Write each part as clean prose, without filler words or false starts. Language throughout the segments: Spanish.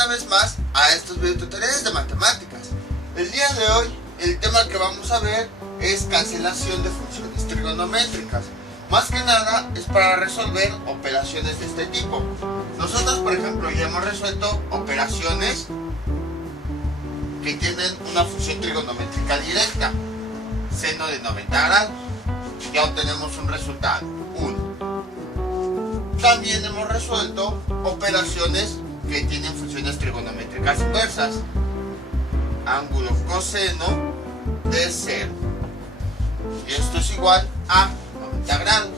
una vez más a estos videotutoriales de matemáticas. El día de hoy, el tema que vamos a ver es cancelación de funciones trigonométricas. Más que nada es para resolver operaciones de este tipo. Nosotros, por ejemplo, ya hemos resuelto operaciones que tienen una función trigonométrica directa, seno de 90 grados. Ya obtenemos un resultado, 1. También hemos resuelto operaciones que tienen funciones trigonométricas inversas, ángulo coseno de 0. Y esto es igual a 90 grados.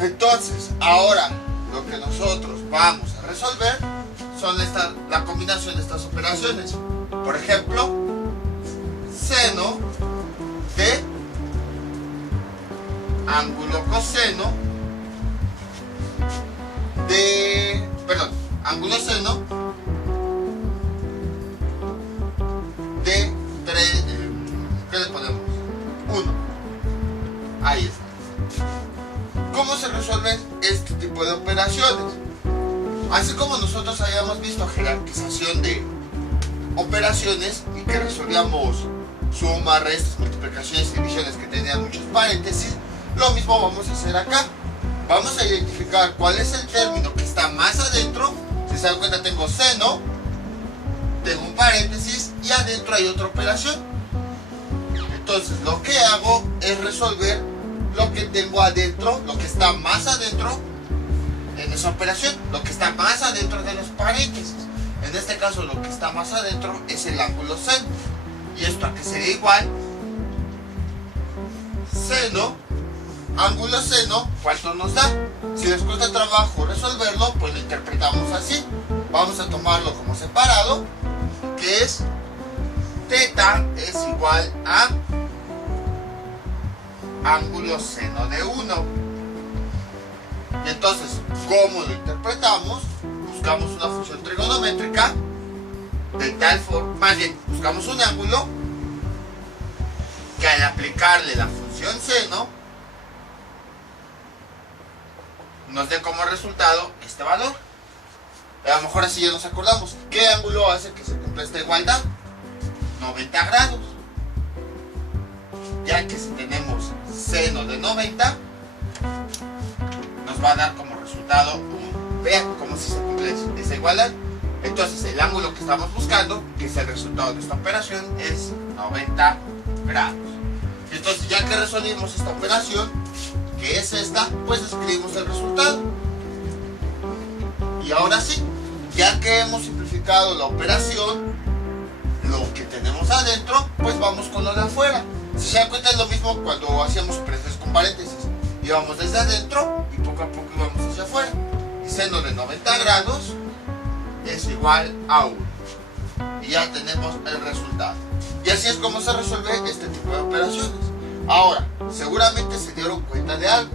Entonces, ahora lo que nosotros vamos a resolver son la combinación de estas operaciones. Por ejemplo, seno de ángulo coseno de, ángulo seno de 3, ¿qué le ponemos? 1. Ahí está. ¿Cómo se resuelven este tipo de operaciones? Así como nosotros habíamos visto jerarquización de operaciones y que resolvíamos sumas, restas, multiplicaciones y divisiones que tenían muchos paréntesis, lo mismo vamos a hacer acá. Vamos a identificar cuál es el término que está más adentro. Si se dan cuenta, tengo seno, tengo un paréntesis y adentro hay otra operación. Entonces lo que hago es resolver lo que tengo adentro, lo que está más adentro en esa operación, lo que está más adentro de los paréntesis. En este caso lo que está más adentro es el ángulo seno. ¿Y esto a qué sería igual? Seno, ángulo seno, ¿cuánto nos da? Si les cuesta trabajo resolverlo, pues lo interpretamos así. Vamos a tomarlo como separado, que es θ es igual a ángulo seno de 1. Y entonces, ¿cómo lo interpretamos? Buscamos una función trigonométrica de tal forma, más bien, buscamos un ángulo que al aplicarle la función seno nos dé como resultado este valor. A lo mejor así ya nos acordamos. ¿Qué ángulo hace que se cumpla esta igualdad? 90 grados. Ya que si tenemos seno de 90, nos va a dar como resultado un... Vean cómo si se cumple esa igualdad. Entonces el ángulo que estamos buscando, que es el resultado de esta operación, es 90 grados. Entonces, ya que resolvimos esta operación, que es esta, pues escribimos el resultado. Y ahora sí, ya que hemos simplificado la operación, lo que tenemos adentro, pues vamos con lo de afuera. Si se dan cuenta, es lo mismo cuando hacíamos operaciones con paréntesis. Íbamos desde adentro y poco a poco íbamos hacia afuera. Y seno de 90 grados es igual a 1. Y ya tenemos el resultado. Y así es como se resuelve este tipo de operaciones. Ahora, seguramente se dieron cuenta de algo.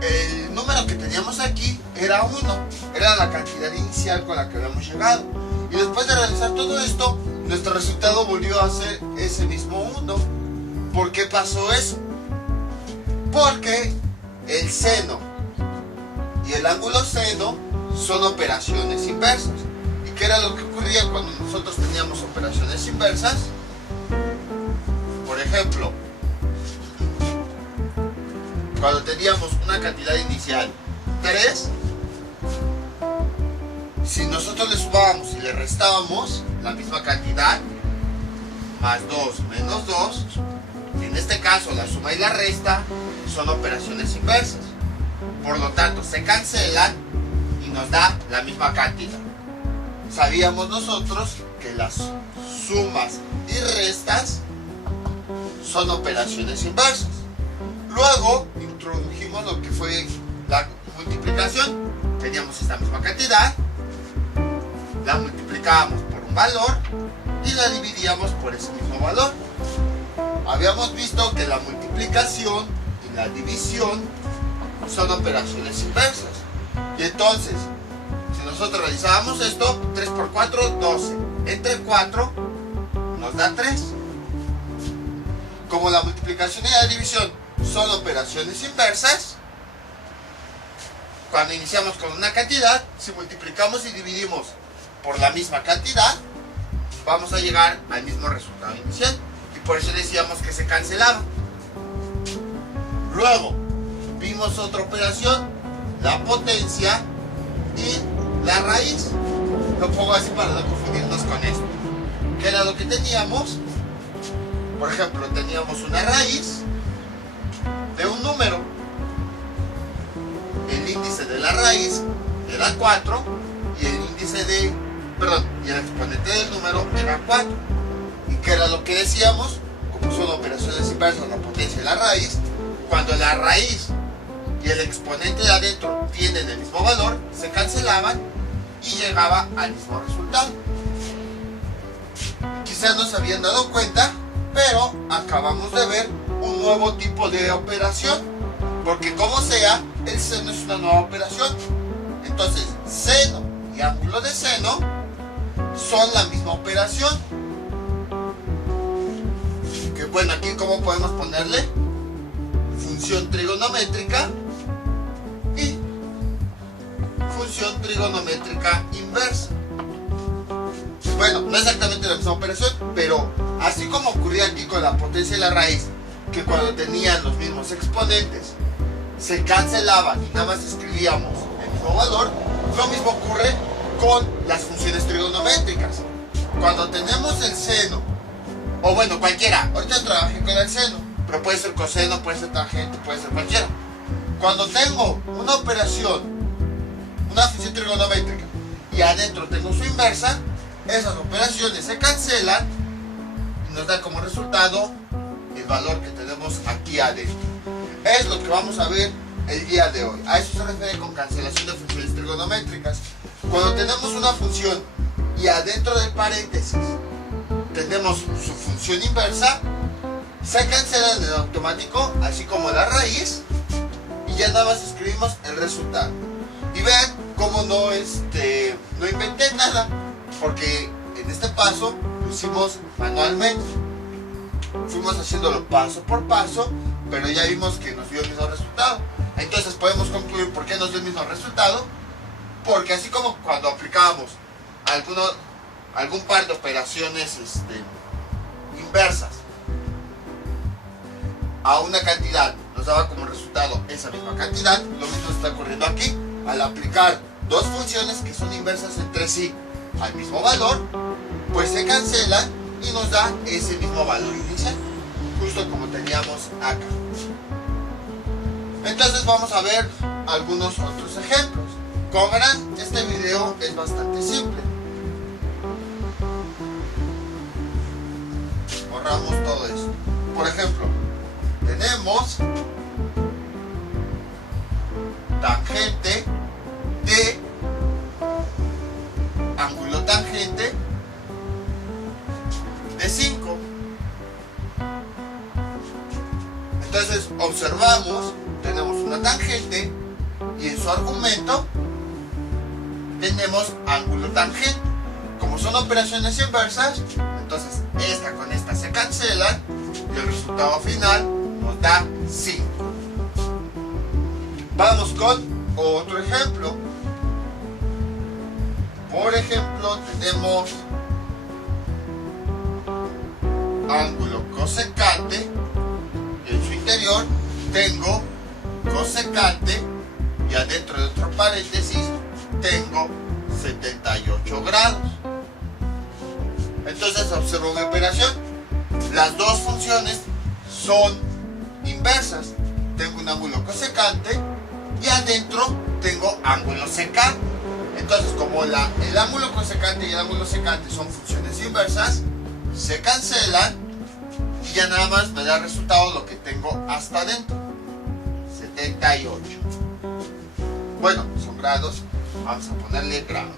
El número que teníamos aquí era 1. Era la cantidad inicial con la que habíamos llegado. Y después de realizar todo esto, nuestro resultado volvió a ser ese mismo 1. ¿Por qué pasó eso? Porque el seno y el ángulo seno son operaciones inversas. ¿Y qué era lo que ocurría cuando nosotros teníamos operaciones inversas? Por ejemplo, cuando teníamos una cantidad inicial 3, si nosotros le sumábamos y le restábamos la misma cantidad, más 2 menos 2, en este caso la suma y la resta son operaciones inversas. Por lo tanto, se cancelan y nos da la misma cantidad. Sabíamos nosotros que las sumas y restas son operaciones inversas. Luego introdujimos lo que fue la multiplicación. Teníamos esta misma cantidad, la multiplicábamos por un valor y la dividíamos por ese mismo valor. Habíamos visto que la multiplicación y la división son operaciones inversas. Y entonces, si nosotros realizábamos esto, 3 por 4, 12. Entre 4 nos da 3. Como la multiplicación y la división son operaciones inversas, cuando iniciamos con una cantidad, si multiplicamos y dividimos por la misma cantidad, vamos a llegar al mismo resultado inicial. Y por eso decíamos que se cancelaba. Luego, vimos otra operación, la potencia y la raíz. Lo pongo así para no confundirnos con esto. ¿Qué era lo que teníamos? Por ejemplo, teníamos una raíz de un número. El índice de la raíz era 4 y el índice de, y el exponente del número era 4. ¿Y qué era lo que decíamos? Como son operaciones inversas, la potencia y la raíz, cuando la raíz y el exponente de adentro tienen el mismo valor, se cancelaban y llegaba al mismo resultado. Quizás no se habían dado cuenta, pero acabamos de ver un nuevo tipo de operación, porque como sea, el seno es una nueva operación. Entonces, seno y ángulo de seno son la misma operación. Que bueno, aquí como podemos ponerle función trigonométrica y función trigonométrica inversa. Bueno, no exactamente la misma operación, pero así como ocurría aquí con la potencia y la raíz, que cuando tenían los mismos exponentes se cancelaban y nada más escribíamos el mismo valor, lo mismo ocurre con las funciones trigonométricas. Cuando tenemos el seno, o bueno, cualquiera, ahorita trabajé con el seno, pero puede ser coseno, puede ser tangente, puede ser cualquiera. Cuando tengo una operación, una función trigonométrica, y adentro tengo su inversa, esas operaciones se cancelan y nos da como resultado el valor que tenemos aquí adentro. Es lo que vamos a ver el día de hoy. A eso se refiere con cancelación de funciones trigonométricas. Cuando tenemos una función y adentro del paréntesis tenemos su función inversa, se cancelan en automático, así como la raíz, y ya nada más escribimos el resultado. Y vean cómo no inventé nada, porque en este paso lo hicimos manualmente. Fuimos haciéndolo paso por paso, pero ya vimos que nos dio el mismo resultado. Entonces podemos concluir por qué nos dio el mismo resultado, porque así como cuando aplicábamos algún par de operaciones inversas a una cantidad, nos daba como resultado esa misma cantidad, lo mismo está ocurriendo aquí. Al aplicar dos funciones que son inversas entre sí al mismo valor, pues se cancelan y nos da ese mismo valor inicial, justo como teníamos acá. Entonces vamos a ver algunos otros ejemplos. Como verán, este video es bastante simple. Borramos todo esto. Por ejemplo, tenemos tangente de ángulo tangente de 5. Entonces observamos, tenemos una tangente y en su argumento tenemos ángulo tangente. Como son operaciones inversas, entonces esta con esta se cancelan y el resultado final nos da 5. Vamos con otro ejemplo. Por ejemplo, tenemos ángulo cosecante y en su interior tengo cosecante y adentro de otro paréntesis tengo 78 grados. Entonces observo mi operación. Las dos funciones son inversas. Tengo un ángulo cosecante y adentro tengo ángulo secante. Entonces, como el ángulo cosecante y el ángulo secante son funciones inversas, se cancelan y ya nada más me da resultado lo que tengo hasta adentro, 78. Bueno, son grados, vamos a ponerle grados.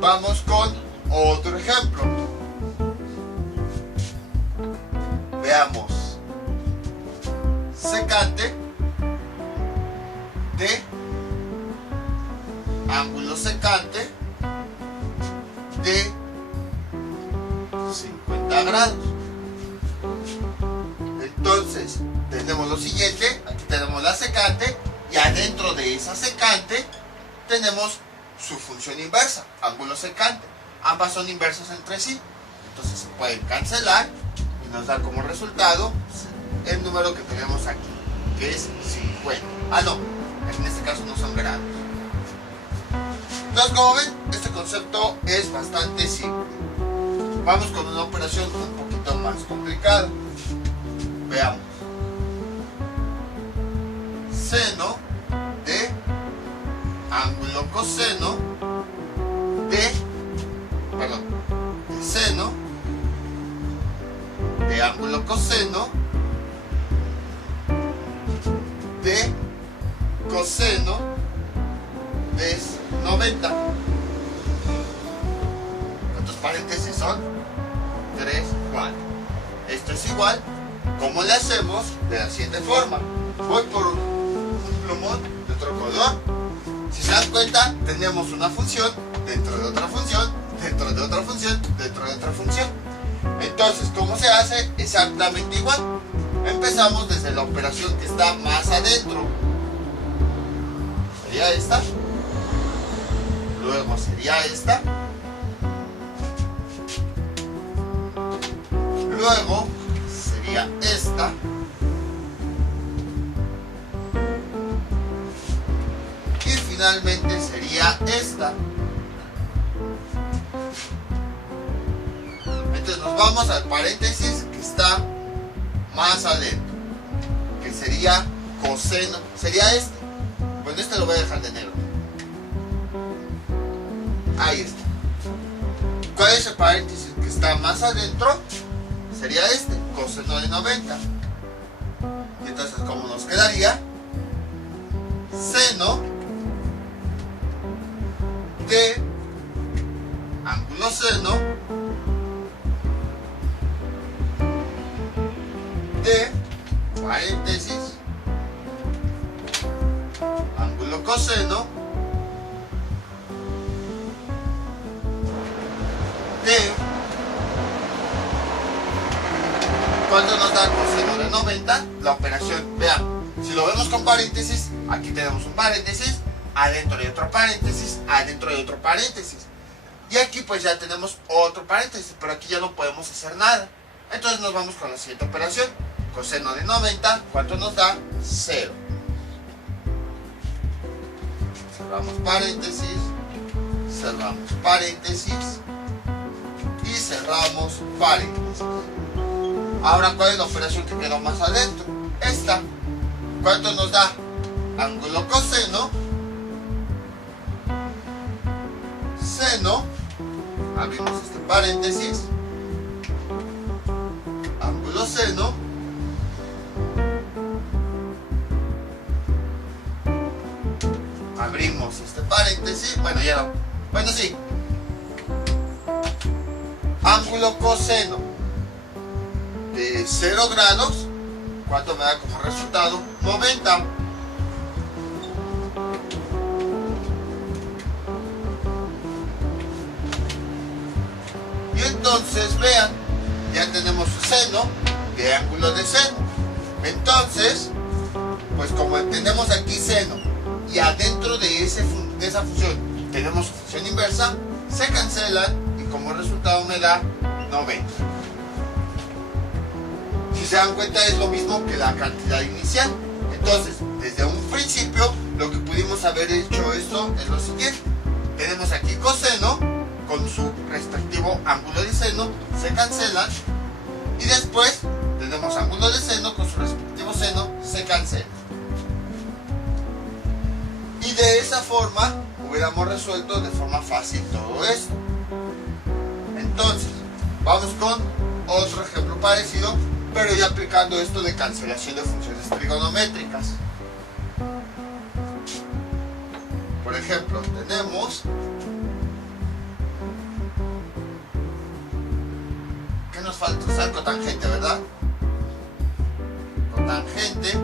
Vamos con otro ejemplo. Veamos. Secante de ángulo secante de 50 grados. Entonces, tenemos lo siguiente. Aquí tenemos la secante y adentro de esa secante tenemos su función inversa, ángulo secante. Ambas son inversas entre sí, entonces se pueden cancelar y nos da como resultado el número que tenemos aquí, que es 50. Ah, no, en este caso no son grados. Entonces, como ven, este concepto es bastante simple. Vamos con una operación un poquito más complicada. Veamos. Seno de ángulo coseno de seno de ángulo coseno de coseno de 90. ¿Cuántos paréntesis son? 3, 4. Esto es igual. ¿Cómo le hacemos? De la siguiente forma. Voy por un plumón de otro color. Si se dan cuenta, tenemos una función dentro de otra función, dentro de otra función, dentro de otra función. Entonces, ¿cómo se hace? Exactamente igual. Empezamos desde la operación que está más adentro. Sería esta. Luego sería esta. Luego sería esta. Y finalmente sería esta. Entonces nos vamos al paréntesis que está más adentro, que sería coseno. Sería este. Bueno, este lo voy a dejar de negro. Ahí está. ¿Cuál es el paréntesis que está más adentro? Sería este, coseno de 90. Y entonces, ¿cómo nos quedaría? Seno de ángulo seno de paréntesis ángulo coseno de ¿cuánto nos da coseno de 90? La operación, vean, si lo vemos con paréntesis, aquí tenemos un paréntesis, adentro hay otro paréntesis, adentro hay otro paréntesis. Y aquí pues ya tenemos otro paréntesis, pero aquí ya no podemos hacer nada. Entonces nos vamos con la siguiente operación. Coseno de 90, ¿cuánto nos da? 0. Cerramos paréntesis, cerramos paréntesis y cerramos paréntesis. Ahora, ¿cuál es la operación que quedó más adentro? Esta. ¿Cuánto nos da? Ángulo coseno, seno, abrimos este paréntesis, ángulo seno, abrimos este paréntesis, bueno ya no, bueno sí, ángulo coseno de 0 grados, ¿cuánto me da como resultado? 90. Y entonces vean, ya tenemos seno de ángulo de seno. Entonces, pues como tenemos aquí seno y adentro de esa función tenemos función inversa, se cancelan y como resultado me da 90. Si se dan cuenta, es lo mismo que la cantidad inicial. Entonces, desde un principio, lo que pudimos haber hecho esto es lo siguiente. Tenemos aquí coseno con su respectivo ángulo de seno, se cancelan. Y después tenemos ángulo de seno con su respectivo seno, se cancela. Y de esa forma hubiéramos resuelto de forma fácil todo esto. Entonces, vamos con otro ejemplo parecido, pero ya aplicando esto de cancelación de funciones trigonométricas. Por ejemplo, tenemos ¿qué nos falta? Usar cotangente, ¿verdad? Cotangente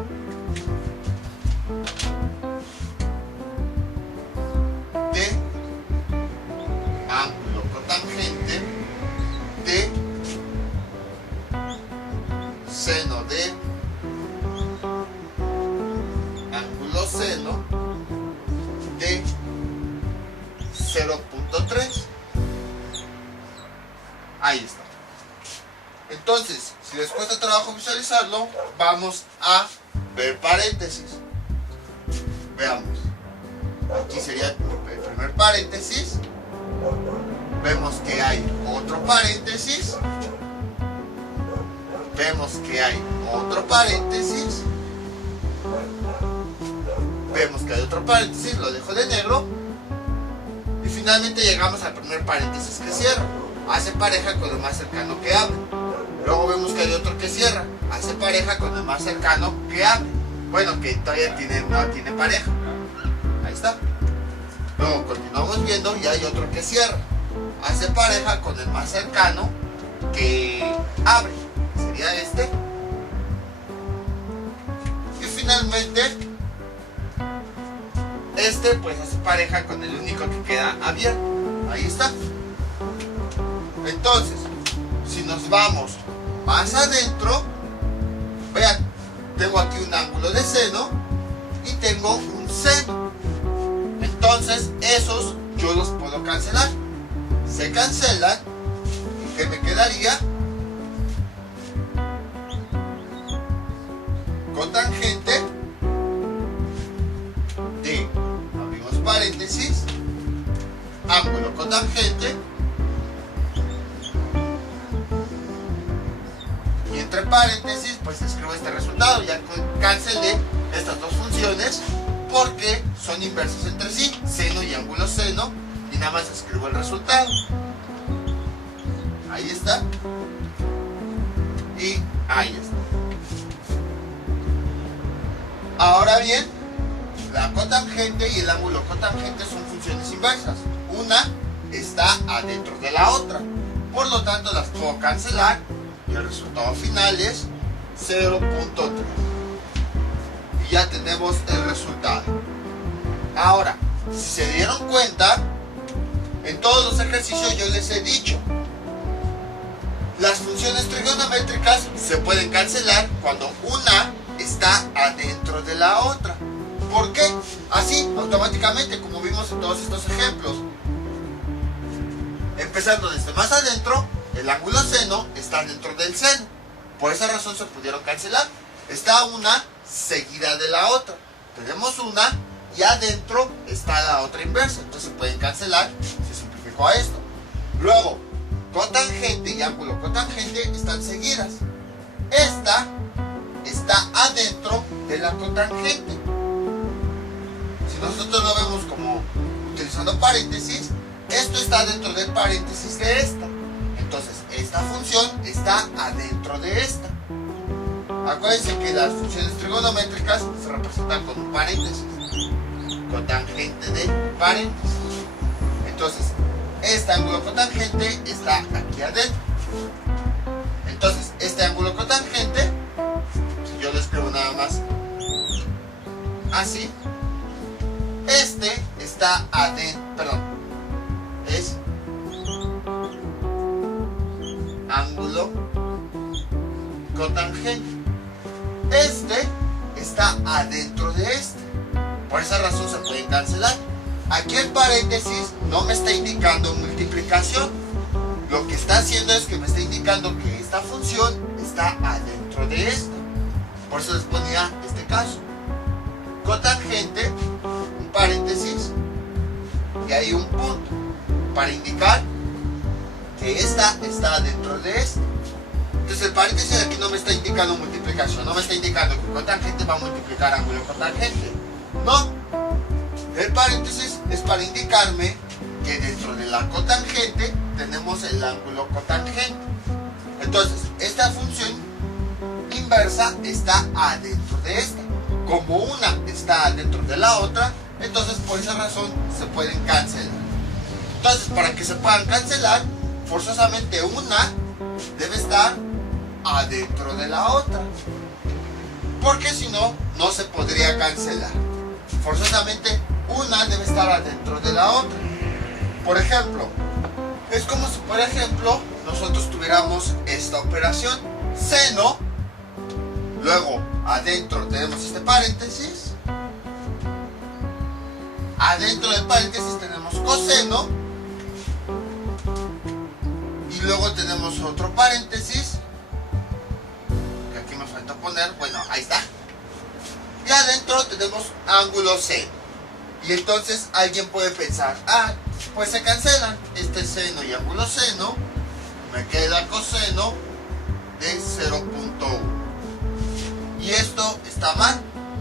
de ángulo cotangente de seno de 0.3. Ahí está. Entonces, si les cuesta trabajo visualizarlo, vamos a ver paréntesis. Veamos. Aquí sería el primer paréntesis. Vemos que hay otro paréntesis. Vemos que hay otro paréntesis. Vemos que hay otro paréntesis, lo dejo de negro. Y finalmente llegamos al primer paréntesis que cierra. Hace pareja con el más cercano que abre. Luego vemos que hay otro que cierra. Hace pareja con el más cercano que abre. Bueno, que todavía no tiene pareja. Ahí está. Luego continuamos viendo y hay otro que cierra. Hace pareja con el más cercano que abre. Sería este. Y finalmente, este pues hace pareja con el único que queda abierto. Ahí está. Entonces, si nos vamos más adentro, vean, tengo aquí un ángulo de seno y tengo un seno. Entonces, esos yo los puedo cancelar. Se cancelan. ¿Y qué me quedaría? Cotangente de, abrimos paréntesis, ángulo cotangente, y entre paréntesis pues escribo este resultado. Ya cancelé estas dos funciones porque son inversos entre sí, seno y ángulo seno, y nada más escribo el resultado. Ahí está. Y ahí está. Ahora bien, la cotangente y el ángulo cotangente son funciones inversas. Una está adentro de la otra. Por lo tanto, las puedo cancelar y el resultado final es 0.3. Y ya tenemos el resultado. Ahora, si se dieron cuenta, en todos los ejercicios yo les he dicho, las funciones trigonométricas se pueden cancelar cuando una está adentro de la otra. ¿Por qué? Así, automáticamente, como vimos en todos estos ejemplos. Empezando desde más adentro, el ángulo seno está dentro del seno. Por esa razón se pudieron cancelar. Está una seguida de la otra. Tenemos una y adentro está la otra inversa. Entonces se pueden cancelar. Se simplificó a esto. Luego, cotangente y ángulo cotangente están seguidas. Esta está adentro de la cotangente. Si nosotros lo vemos como utilizando paréntesis, esto está dentro del paréntesis de esta. Entonces, esta función está adentro de esta. Acuérdense que las funciones trigonométricas se representan con un paréntesis. Cotangente de paréntesis. Entonces, este ángulo cotangente está aquí adentro. Entonces, este ángulo cotangente, si yo lo escribo nada más así, este está adentro, perdón, es ángulo cotangente. Este está adentro de este. Por esa razón se pueden cancelar. Aquí el paréntesis no me está indicando multiplicación. Lo que está haciendo es que me está indicando que esta función está adentro de esta. Por eso les ponía este caso. Cotangente, un paréntesis y hay un punto para indicar que esta está dentro de esta. Entonces el paréntesis aquí no me está indicando multiplicación, no me está indicando que cotangente va a multiplicar ángulo cotangente. No, el paréntesis es para indicarme que dentro de la cotangente tenemos el ángulo cotangente. Entonces esta función inversa está adentro de esta. Como una está adentro de la otra, entonces por esa razón se pueden cancelar. Entonces, para que se puedan cancelar, forzosamente una debe estar adentro de la otra, porque si no, no se podría cancelar. Forzosamente una debe estar adentro de la otra. Por ejemplo, es como si por ejemplo nosotros tuviéramos esta operación, seno, luego adentro tenemos este paréntesis Adentro del paréntesis tenemos coseno. Y luego tenemos otro paréntesis. Que aquí me falta poner. Bueno, ahí está. Y adentro tenemos ángulo seno. Y entonces alguien puede pensar, pues se cancelan este seno y ángulo seno. Me queda coseno de 0.1. Y esto está mal.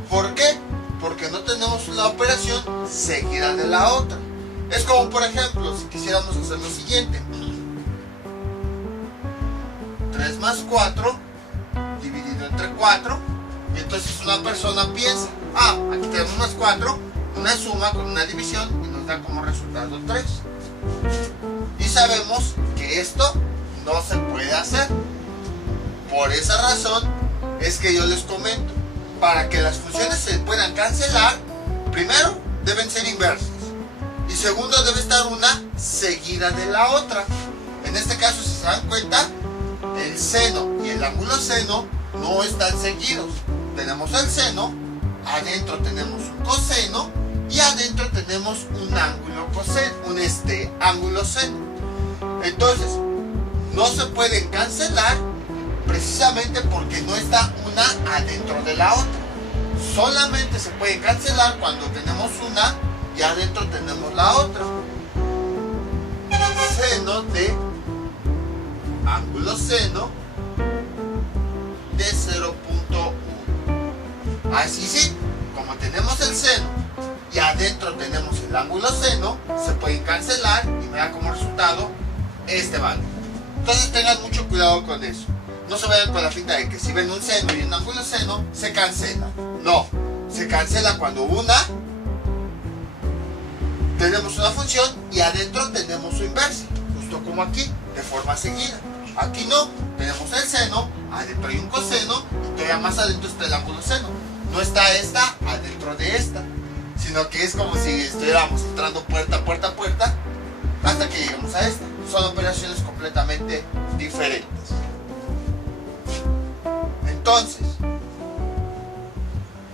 ¿Por qué? Porque no tenemos una operación seguida de la otra. Es como, por ejemplo, si quisiéramos hacer lo siguiente. 3 más 4 dividido entre 4. Y entonces una persona piensa, aquí tenemos más 4, una suma con una división y nos da como resultado 3. Y sabemos que esto no se puede hacer. Por esa razón es que yo les comento, para que las funciones se puedan cancelar, primero deben ser inversas y segundo debe estar una seguida de la otra. En este caso, si se dan cuenta, el seno y el ángulo seno no están seguidos. Tenemos el seno, adentro tenemos un coseno y adentro tenemos un ángulo coseno, ángulo seno. Entonces, no se pueden cancelar precisamente porque no está una adentro de la otra. Solamente se puede cancelar cuando tenemos una y adentro tenemos la otra. Seno de ángulo seno de 0.1. Así sí, como tenemos el seno y adentro tenemos el ángulo seno, se pueden cancelar y me da como resultado este valor. Entonces tengan mucho cuidado con eso. No se vayan con la finta de que si ven un seno y un ángulo seno, se cancela. No, se cancela cuando tenemos una función y adentro tenemos su inversa, justo como aquí, de forma seguida. Aquí no, tenemos el seno, adentro hay un coseno y todavía más adentro está el ángulo seno. No está esta adentro de esta, sino que es como si estuviéramos entrando puerta a puerta a puerta hasta que lleguemos a esta. Son operaciones completamente diferentes. Entonces,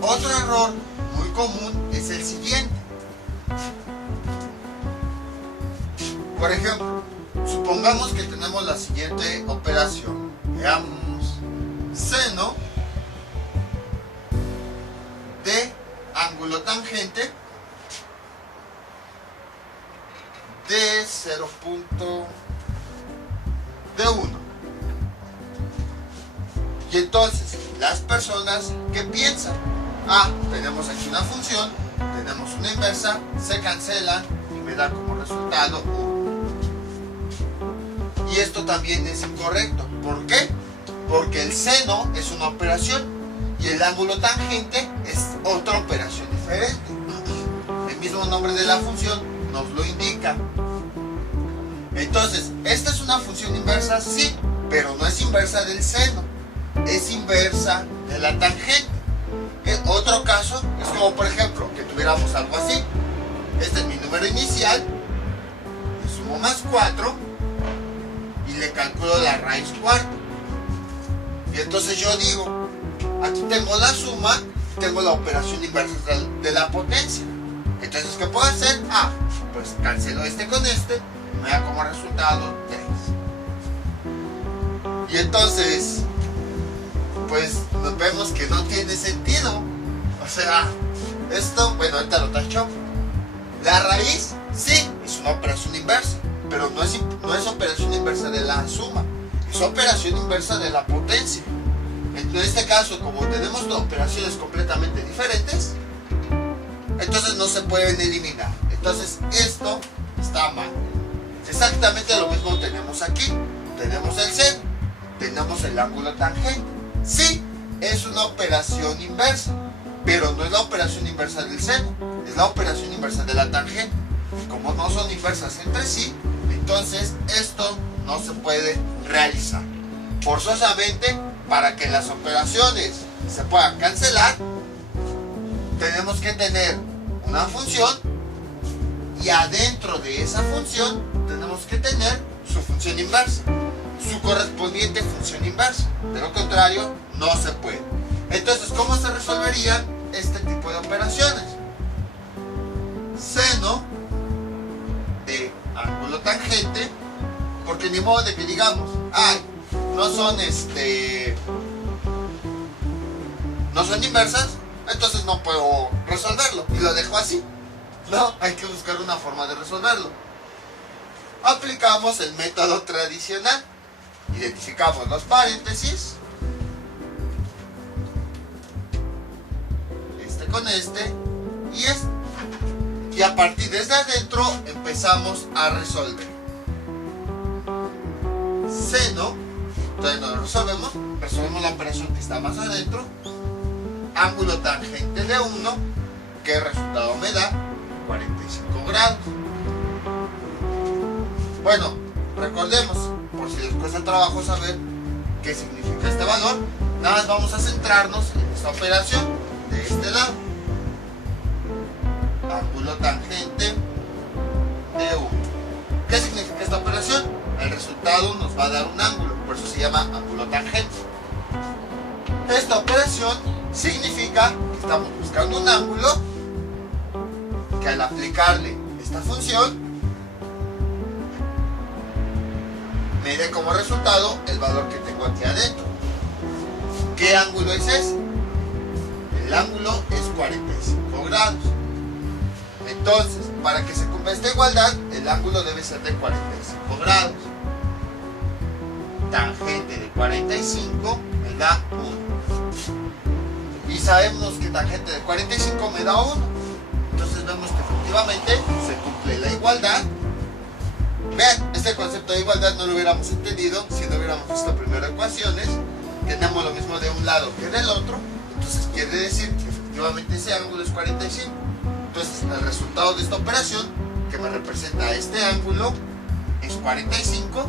otro error muy común es el siguiente. Por ejemplo, supongamos que tenemos la siguiente operación. Veamos, seno de ángulo tangente de 0.1. Y entonces, las personas que piensan, tenemos aquí una función, tenemos una inversa, se cancelan y me da como resultado 1. Y esto también es incorrecto. ¿Por qué? Porque el seno es una operación y el ángulo tangente es otra operación diferente. El mismo nombre de la función nos lo indica. Entonces, ¿esta es una función inversa? Sí, pero no es inversa del seno, es inversa de la tangente. En otro caso, es como por ejemplo, que tuviéramos algo así. Este es mi número inicial, le sumo más 4 y le calculo la raíz cuarta. Y entonces yo digo, aquí tengo la suma, tengo la operación inversa de la potencia. Entonces, ¿qué puedo hacer? Pues cancelo este con este, me da como resultado 3. Y entonces, pues nos vemos que no tiene sentido. O sea, esto, bueno, ahorita lo tacho. La raíz, sí, es una operación inversa, pero no es operación inversa de la suma, es operación inversa de la potencia. En este caso, como tenemos dos operaciones completamente diferentes, entonces no se pueden eliminar. Entonces esto está mal. Exactamente lo mismo tenemos aquí. Tenemos el seno, tenemos el ángulo tangente. Sí, es una operación inversa, pero no es la operación inversa del seno, es la operación inversa de la tangente. Como no son inversas entre sí, entonces esto no se puede realizar. Forzosamente, para que las operaciones se puedan cancelar, tenemos que tener una función y adentro de esa función tenemos que tener su función inversa, su correspondiente función inversa. De lo contrario, no se puede. Entonces, ¿cómo se resolverían este tipo de operaciones? seno de ángulo tangente, porque ni modo de que digamos, ay, no son inversas, entonces no puedo resolverlo y lo dejo así. No, hay que buscar una forma de resolverlo. Aplicamos el método tradicional. Identificamos los paréntesis, este con este y este. Y a partir desde adentro empezamos a resolver. Seno, entonces nos resolvemos la operación que está más adentro. Ángulo tangente de 1, ¿qué resultado me da? 45 grados. Bueno, recordemos, por si les cuesta trabajo saber qué significa este valor, nada más vamos a centrarnos en esta operación de este lado. Ángulo tangente de 1. ¿Qué significa esta operación? El resultado nos va a dar un ángulo, por eso se llama ángulo tangente. Esta operación significa que estamos buscando un ángulo que al aplicarle esta función me dé como resultado el valor que tengo aquí adentro. ¿Qué ángulo es ese? El ángulo es 45 grados. Entonces, para que se cumpla esta igualdad, el ángulo debe ser de 45 grados. Tangente de 45 me da 1. Y sabemos que tangente de 45 me da 1. Entonces vemos que efectivamente se cumple la igualdad. Vean, este concepto de igualdad no lo hubiéramos entendido si no hubiéramos visto primero ecuaciones. Tenemos lo mismo de un lado que del otro. Entonces quiere decir que efectivamente ese ángulo es 45. Entonces el resultado de esta operación, que me representa este ángulo, es 45,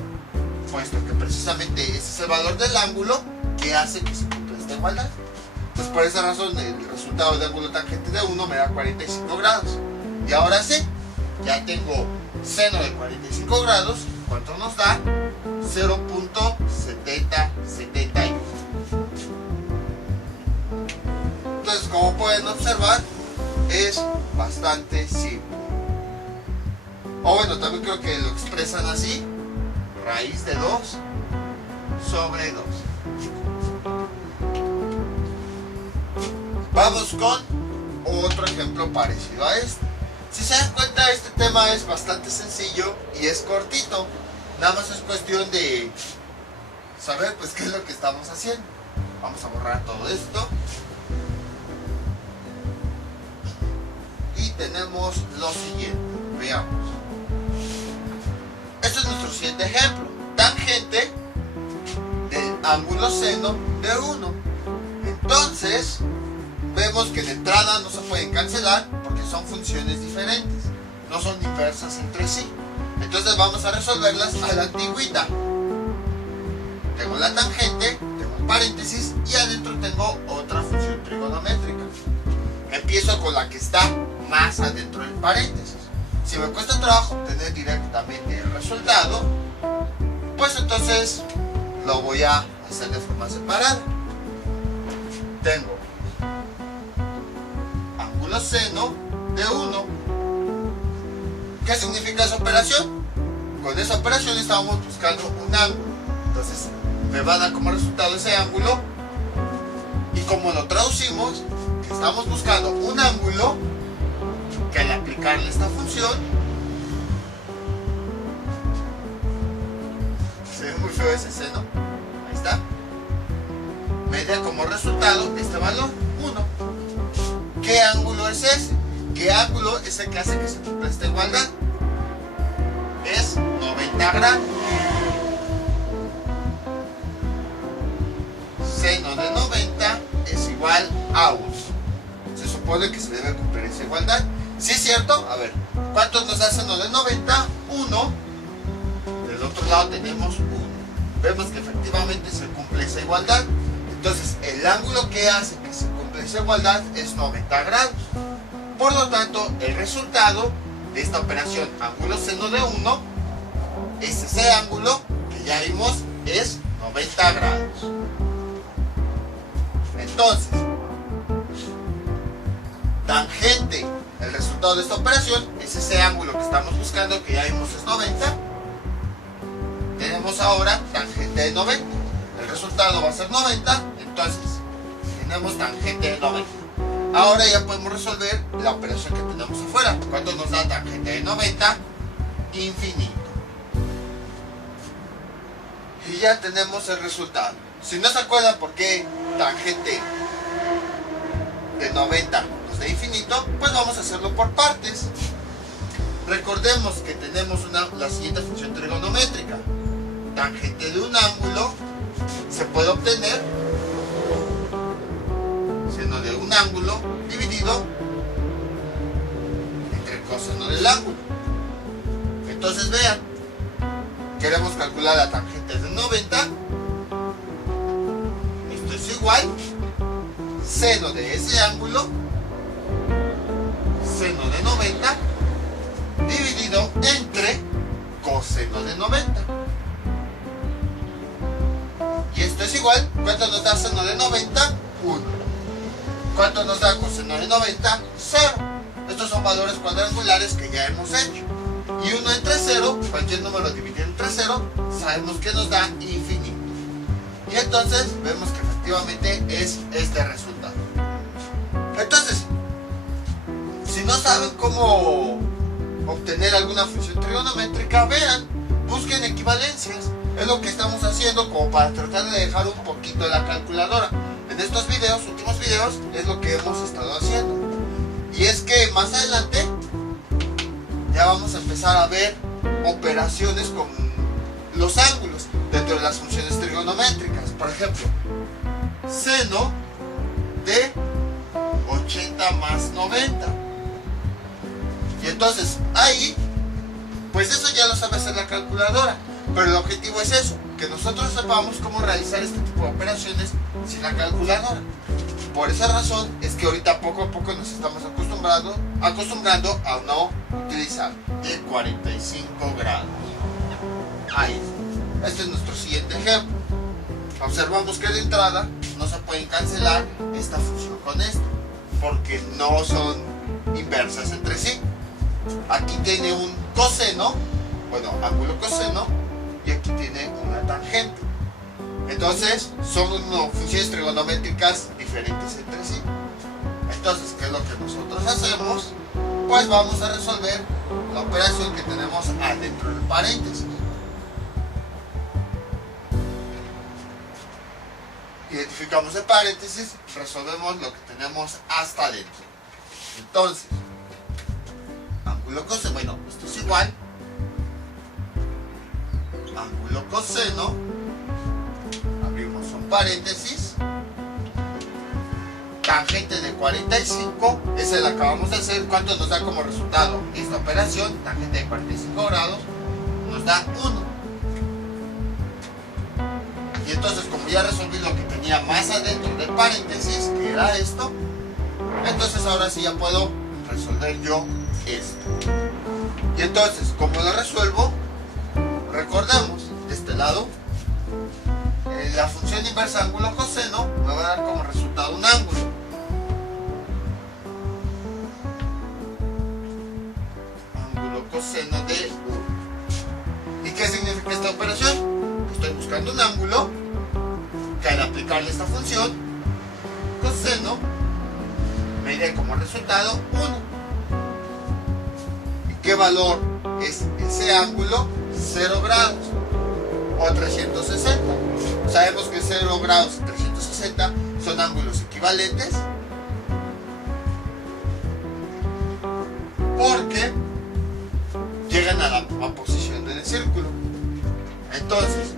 puesto que precisamente ese es el valor del ángulo que hace que se cumpla esta igualdad. Pues por esa razón el resultado de ángulo tangente de 1 me da 45 grados. Y ahora sí, ya tengo seno de 45 grados, ¿cuánto nos da? 0.7071. Entonces, como pueden observar, es bastante simple. O bueno, también creo que lo expresan así: raíz de 2 sobre 2. Vamos con otro ejemplo parecido a este. Si se dan cuenta, este tema es bastante sencillo y es cortito. Nada más es cuestión de saber pues qué es lo que estamos haciendo. Vamos a borrar todo esto. Y tenemos lo siguiente. Veamos. Este es nuestro siguiente ejemplo. Tangente del ángulo seno de 1. Entonces, vemos que de entrada no se pueden cancelar porque son funciones diferentes, no son inversas entre sí. Entonces vamos a resolverlas a la antigüita. Tengo la tangente, tengo un paréntesis y adentro tengo otra función trigonométrica. Empiezo con la que está más adentro del paréntesis. Si me cuesta trabajo obtener directamente el resultado, pues entonces lo voy a hacer de forma separada. Tengo ángulo seno de 1. ¿Qué significa esa operación? Con esa operación estábamos buscando un ángulo. Entonces me va a dar como resultado ese ángulo. Y como lo traducimos, estamos buscando un ángulo que al aplicarle esta función, se ve muy feo ese seno, ahí está, me da como resultado este valor, 1. ¿Qué ángulo es ese? ¿Qué ángulo es el que hace que se cumpla esta igualdad? Es 90 grados. Seno de 90 es igual a 1. Se supone que se debe cumplir esa igualdad. ¿Sí es cierto? A ver, ¿cuántos nos da seno de 90? 1. Del otro lado tenemos 1. Vemos que efectivamente se cumple esa igualdad. Entonces, el ángulo que hace que se cumpla esa igualdad es 90 grados. Por lo tanto, el resultado de esta operación ángulo seno de 1 es ese ángulo que ya vimos es 90 grados. Entonces, tangente, el resultado de esta operación es ese ángulo que estamos buscando, que ya vimos es 90. Tenemos ahora tangente de 90. El resultado va a ser 90, entonces tenemos tangente de 90. Ahora ya podemos resolver la operación que tenemos afuera. ¿Cuánto nos da tangente de 90? Infinito. Y ya tenemos el resultado. Si no se acuerdan por qué tangente de 90 nos da infinito, pues vamos a hacerlo por partes. Recordemos que tenemos la siguiente función trigonométrica. Tangente de un ángulo se puede obtener seno de un ángulo dividido entre el coseno del ángulo. Entonces vean, queremos calcular la tangente de 90. Esto es igual seno de ese ángulo, seno de 90 dividido entre coseno de 90. Y esto es igual, ¿cuánto nos da seno de 90? 1. ¿Cuánto nos da coseno de 90? 0. Estos son valores cuadrangulares que ya hemos hecho. Y 1 entre 0, cualquier número dividido entre 0, sabemos que nos da infinito. Y entonces vemos que efectivamente es este resultado. Entonces, si no saben cómo obtener alguna función trigonométrica, vean, busquen equivalencias. Es lo que estamos haciendo como para tratar de dejar un poquito la calculadora. En estos videos, últimos videos, es lo que hemos estado haciendo. Y es que más adelante ya vamos a empezar a ver operaciones con los ángulos dentro de las funciones trigonométricas. Por ejemplo, seno de 80 más 90. Y entonces ahí, pues eso ya lo sabe hacer la calculadora. Pero el objetivo es eso, que nosotros sepamos cómo realizar este tipo de operaciones sin la calculadora. Por esa razón es que ahorita poco a poco nos estamos acostumbrando a no utilizar de 45 grados. Ahí está. Este es nuestro siguiente ejemplo. Observamos que de entrada no se pueden cancelar esta función con esta, porque no son inversas entre sí. Aquí tiene un coseno, bueno, ángulo coseno, y aquí tiene una tangente. Entonces son funciones trigonométricas diferentes entre sí. Entonces, ¿qué es lo que nosotros hacemos? Pues vamos a resolver la operación que tenemos adentro del paréntesis. Identificamos el paréntesis, resolvemos lo que tenemos hasta adentro. Entonces, ángulo coseno, bueno, esto es igual. Ángulo coseno, abrimos un paréntesis, tangente de 45, ese lo acabamos de hacer. ¿Cuánto nos da como resultado esta operación? Tangente de 45 grados nos da 1. Y entonces, como ya resolví lo que tenía más adentro del paréntesis, que era esto, entonces ahora sí ya puedo resolver yo esto. Y entonces, ¿cómo lo resuelvo? Recordemos, de este lado, la función inversa ángulo coseno me va a dar como resultado un ángulo. Ángulo coseno de 1. ¿Y qué significa esta operación? Estoy buscando un ángulo que al aplicarle esta función, coseno, me dé como resultado 1. ¿Y qué valor es ese ángulo? 0 grados o 360. Sabemos que 0 grados y 360 son ángulos equivalentes porque llegan a la misma posición del círculo. Entonces,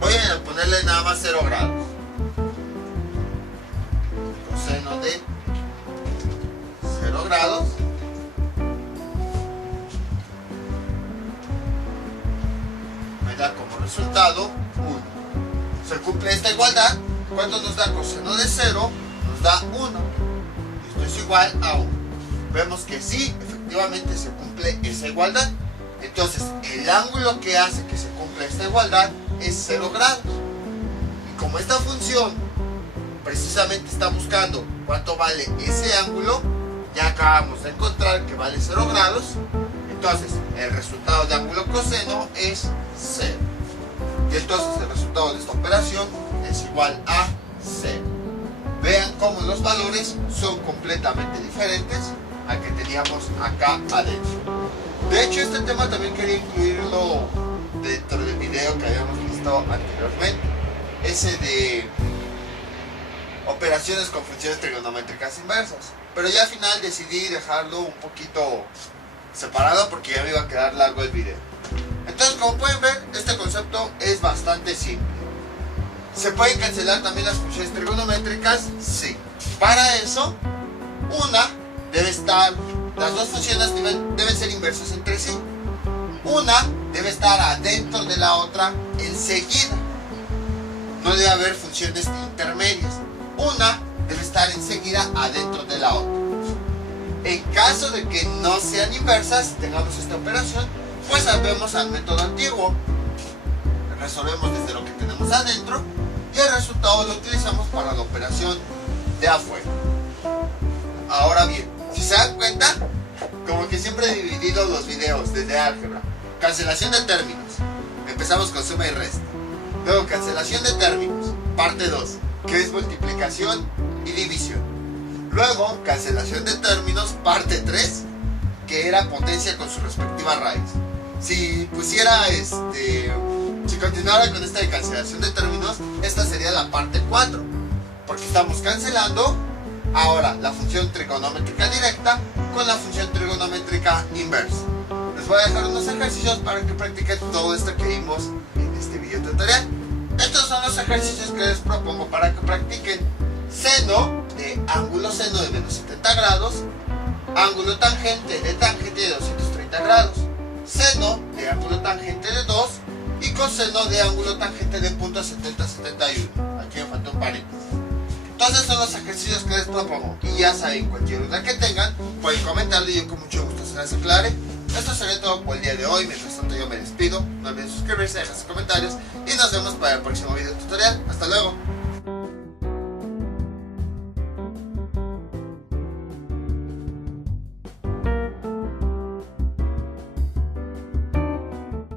voy a ponerle nada más 0 grados. Coseno de 0 grados me da como resultado 1. Se cumple esta igualdad. ¿Cuánto nos da coseno de 0? Nos da 1. Esto es igual a 1. Vemos que sí, efectivamente se cumple esa igualdad. Entonces, el ángulo que hace que se cumpla esta igualdad es 0 grados. Y como esta función precisamente está buscando cuánto vale ese ángulo, ya acabamos de encontrar que vale 0 grados. Entonces el resultado de ángulo coseno es 0. Y entonces el resultado de esta operación es igual a 0. Vean cómo los valores son completamente diferentes al que teníamos acá adentro. De hecho, este tema también quería incluirlo dentro del video que habíamos visto anteriormente, ese de operaciones con funciones trigonométricas inversas, pero ya al final decidí dejarlo un poquito separado porque ya me iba a quedar largo el video. Entonces, como pueden ver, este concepto es bastante simple. ¿Se pueden cancelar también las funciones trigonométricas? Sí. Para eso, las dos funciones deben ser inversas entre sí. Una debe estar adentro de la otra enseguida. No debe haber funciones intermedias. Una debe estar enseguida adentro de la otra. En caso de que no sean inversas, tengamos esta operación, pues volvemos al método antiguo. Resolvemos desde lo que tenemos adentro y el resultado lo utilizamos para la operación de afuera. Ahora bien, si se dan cuenta, como que siempre he dividido los videos desde álgebra. Cancelación de términos. Empezamos con suma y resta. Luego cancelación de términos, parte 2, que es multiplicación y división. Luego cancelación de términos, parte 3, que era potencia con su respectiva raíz. Si continuara con esta de cancelación de términos, esta sería la parte 4, porque estamos cancelando ahora la función trigonométrica directa con la función trigonométrica inversa. Les voy a dejar unos ejercicios para que practiquen todo esto que vimos en este video tutorial. Estos son los ejercicios que les propongo para que practiquen seno de ángulo seno de menos 70 grados, ángulo tangente de 230 grados, seno de ángulo tangente de 2 y coseno de ángulo tangente de punto 70-71. Aquí me falta un paréntesis. Entonces son los ejercicios que les propongo. Y ya saben, cualquier duda que tengan, pueden comentarlo y yo con mucho gusto se las aclare. Esto sería todo por el día de hoy. Mientras tanto yo me despido. No olviden suscribirse, dejar sus comentarios y nos vemos para el próximo video tutorial. Hasta luego.